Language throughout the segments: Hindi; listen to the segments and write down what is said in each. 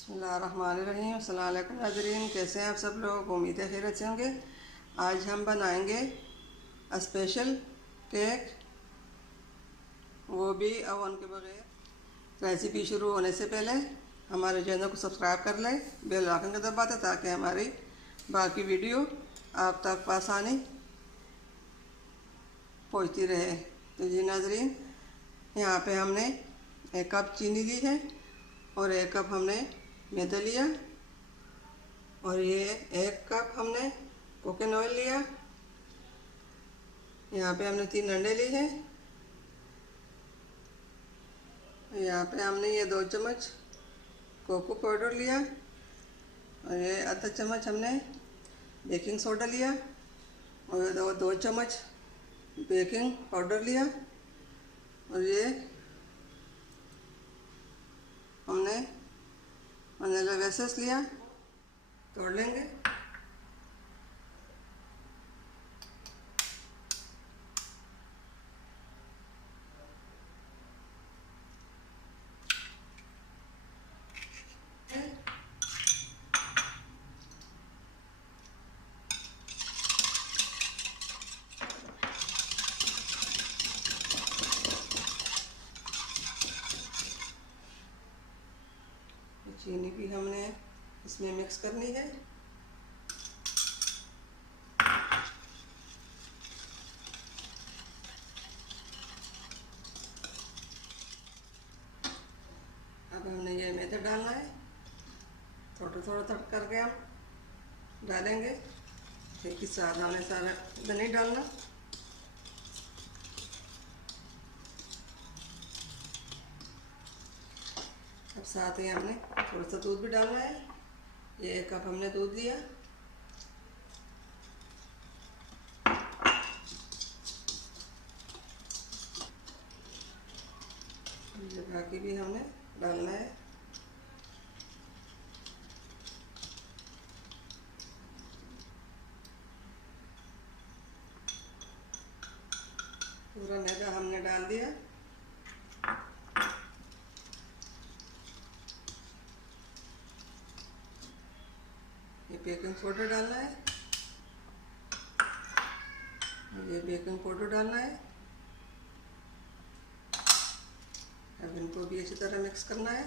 बिस्मिल्लाहिर्रहमानिर्रहीम। अस्सलाम वालेकुम नाज़रीन, कैसे हैं आप सब लोग? उम्मीद है खैरियत से होंगे। आज हम बनाएंगे स्पेशल केक, वो भी ओवन के बगैर। रेसिपी शुरू होने से पहले हमारे चैनल को सब्सक्राइब कर लें, बेल आइकन का दबा दें ताकि हमारी बाकी वीडियो आप तक आसानी पहुंचती रहे। तो जी नाज़रीन, यहाँ पे हमने 1 कप चीनी ली है और 1 कप हमने मैदा लिया, और ये 1 कप हमने कोकोनट ऑयल लिया। यहाँ पे हमने 3 अंडे लिए हैं। यहाँ पे हमने ये 2 चम्मच कोको पाउडर लिया, और ये आधा चम्मच हमने बेकिंग सोडा लिया, और ये दो चम्मच बेकिंग पाउडर लिया, और ये हमने वनीला एसेंस लिया। तोड़ लेंगे। चीनी भी हमने इसमें मिक्स करनी है। अब हमने ये मैदा डालना है, थोड़ा थोड़ा थोड़ा करके हम डालेंगे, एक ही साथ हमने सारा इधर नहीं डालना। अब साथ ही हमने थोड़ा सा दूध भी डालना है। ये 1 कप हमने दूध लिया। ये बाकी भी हमने डालना है। पूरा मैदा हमने डाल दिया। ये बेकिंग पाउडर डालना है, ये बेकिंग पाउडर डालना है। अब इनको भी अच्छी तरह मिक्स करना है।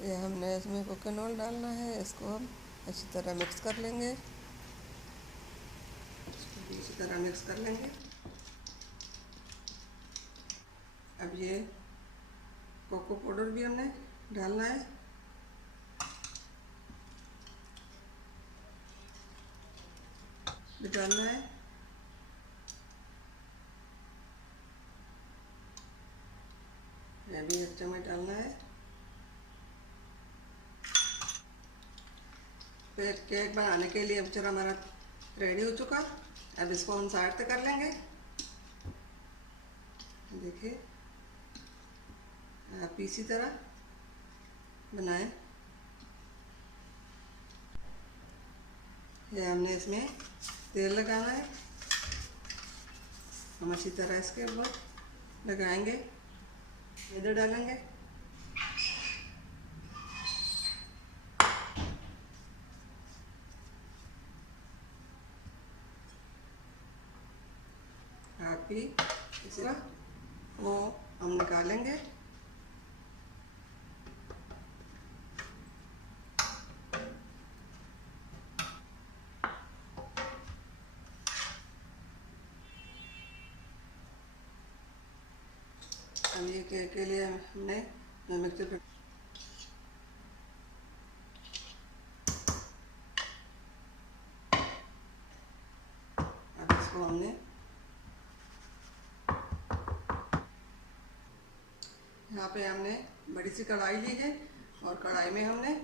ये हमने इसमें कोकोनट डालना है, इसको हम अच्छी तरह मिक्स कर लेंगे। इसको भी इसी तरह मिक्स कर लेंगे। अब ये कोको पाउडर भी हमने डालना है। भी डालना है। ये भी 1 चम्मच डालना है। फिर केक बनाने के लिए अब जरा हमारा रेडी हो चुका। अब इसको हम साइड तक कर लेंगे। देखिए, आप इसी तरह बनाएं। ये हमने इसमें तेल लगाना है, हम अच्छी तरह इसके ऊपर लगाएंगे, इधर डालेंगे। आप भी इस तरह वो हम निकालेंगे। अब ये केक के लिए हमने मिक्सर पे अब इसको हमने यहाँ पे हमने बड़ी सी कढ़ाई ली है, और कढ़ाई में हमने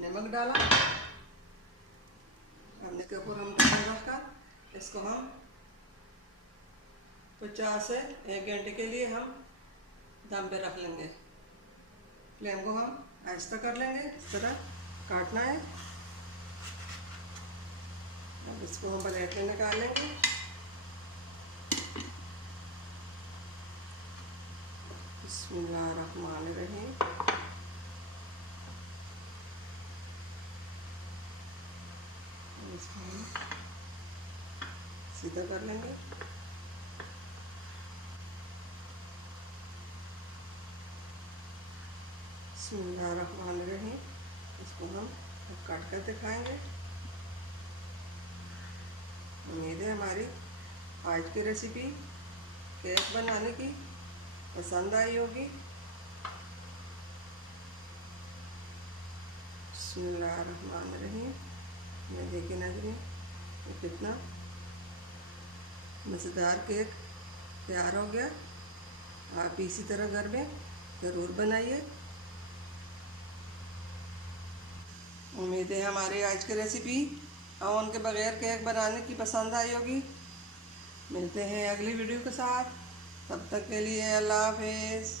नमक डाला। हमने इसके ऊपर हम ढक्कन रखकर इसको हम 50 से 1 घंटे के लिए हम दम पे रख लेंगे। फ्लेम को हम आहिस्ता कर लेंगे, इस तरह काटना है। अब इसको हम प्लेट में निकाल लेंगे। बिस्मिल्लाहिर्रहमानिर्रहीम। इसको सीधा कर लेंगे। बिस्मिल्लाहिर्रहमानिर्रहीम। इसको हम काट कर दिखाएंगे। उम्मीद है हमारी आज की रेसिपी केक बनाने की पसंद आई होगी। बिस्मिल्लाहिर्रहमानिर्रहीम। ये देखिए नाज़रीन, ये कितना मज़ेदार केक तैयार हो गया। आप इसी तरह घर में ज़रूर बनाइए। उम्मीद है हमारी आज की रेसिपी ओवन के बगैर केक बनाने की पसंद आई होगी। मिलते हैं अगली वीडियो के साथ, तब तक के लिए अल्लाह हाफ़िज़।